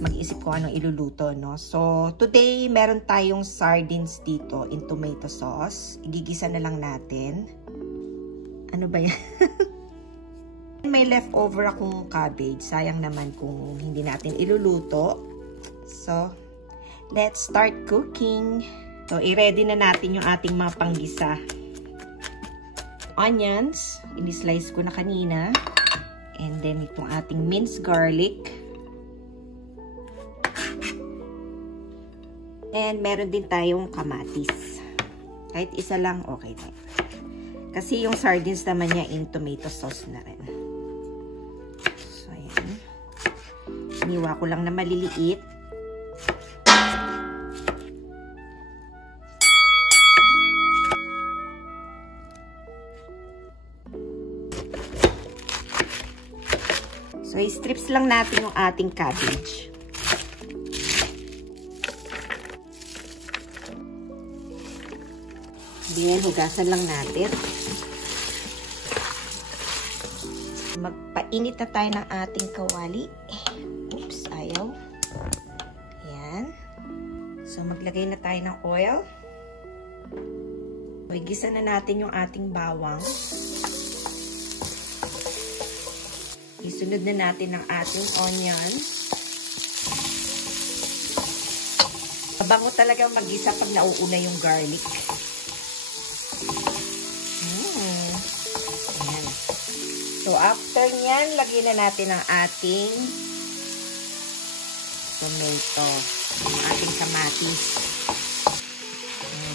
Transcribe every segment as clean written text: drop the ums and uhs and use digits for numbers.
mag-isip ko anong iluluto, no? So, today, meron tayong sardines dito in tomato sauce. Igigisa na lang natin. Ano ba yan? May leftover akong cabbage. Sayang naman kung hindi natin iluluto. So, let's start cooking. So, i-ready na natin yung ating mga panggisa. Onions, in-slice ko na kanina. And then, itong ating minced garlic. And meron din tayong kamatis. Kahit isa lang, okay na. Kasi yung sardines naman niya in tomato sauce na rin. So, ayan. Iniwa ko lang na maliliit. So, i-strips lang natin yung ating cabbage. Then, hugasan lang natin. Magpainit na tayo ng ating kawali. Oops, ayaw. Ayan. So, maglagay na tayo ng oil. So, igisa na natin yung ating bawang. Isunod na natin ang ating onion. Mabango talaga mag-isa pag nauuna yung garlic. Ayan. So, after nyan, lagyan na natin ang ating tomato. Ang ating kamatis.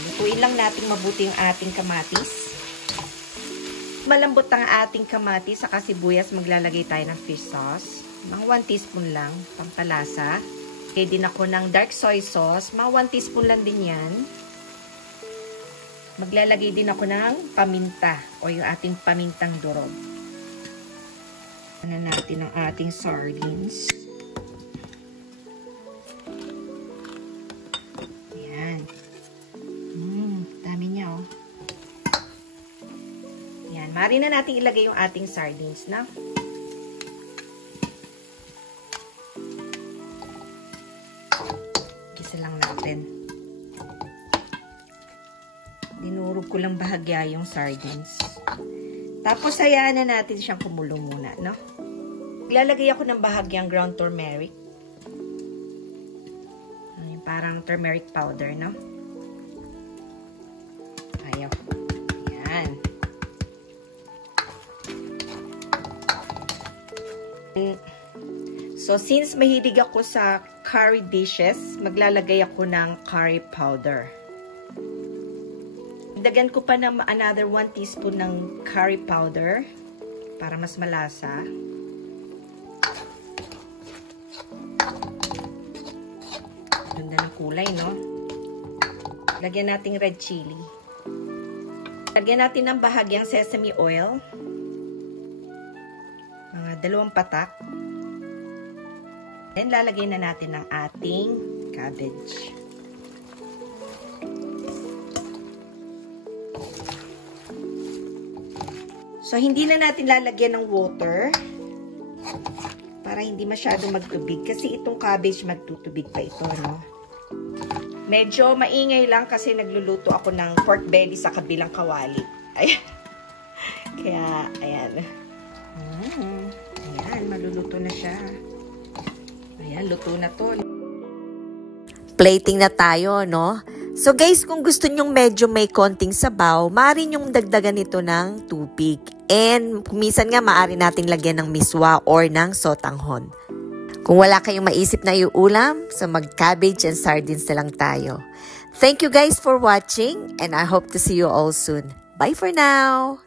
Lutuin lang natin mabuti yung ating kamatis. Malambot ang ating kamatis saka sibuyas, maglalagay tayo ng fish sauce. Mga 1 teaspoon lang, pampalasa. Kaya din ako ng dark soy sauce. Mga 1 teaspoon lang din yan. Maglalagay din ako ng paminta o yung ating pamintang durog. Ano natin ang ating sardines. Ayan. Dami niya oh. Mari na natin ilagay yung ating sardines, na. Gisa lang natin. Dinurog ko lang bahagya yung sardines. Tapos, hayaan na natin siyang kumulo muna, no? Ilalagay ako ng bahagyang ground turmeric. Parang turmeric powder, no? Ayaw. Ayan. So, since mahilig ako sa curry dishes, maglalagay ako ng curry powder. Dagdagan ko pa ng another 1 teaspoon ng curry powder para mas malasa. Ganda ng kulay, no? Lagyan natin red chili. Lagyan natin ng bahagyang sesame oil. Mga 2 patak. Then, lalagay na natin ang ating cabbage. So, hindi na natin lalagyan ng water para hindi masyado magtubig. Kasi itong cabbage magtutubig pa ito, no? Medyo maingay lang kasi nagluluto ako ng pork belly sa kabilang kawali. Ayan. Kaya, ayan. Ayan, maluluto na siya. Ayan, luto na to. Plating na tayo, no? So guys, kung gusto nyong medyo may konting sabaw, maaari nyong dagdagan ito ng tubig. And minsan nga maaari nating lagyan ng miswa or ng sotanghon. Kung wala kayong maisip na iulam, so mag-cabbage and sardines na lang tayo. Thank you guys for watching and I hope to see you all soon. Bye for now!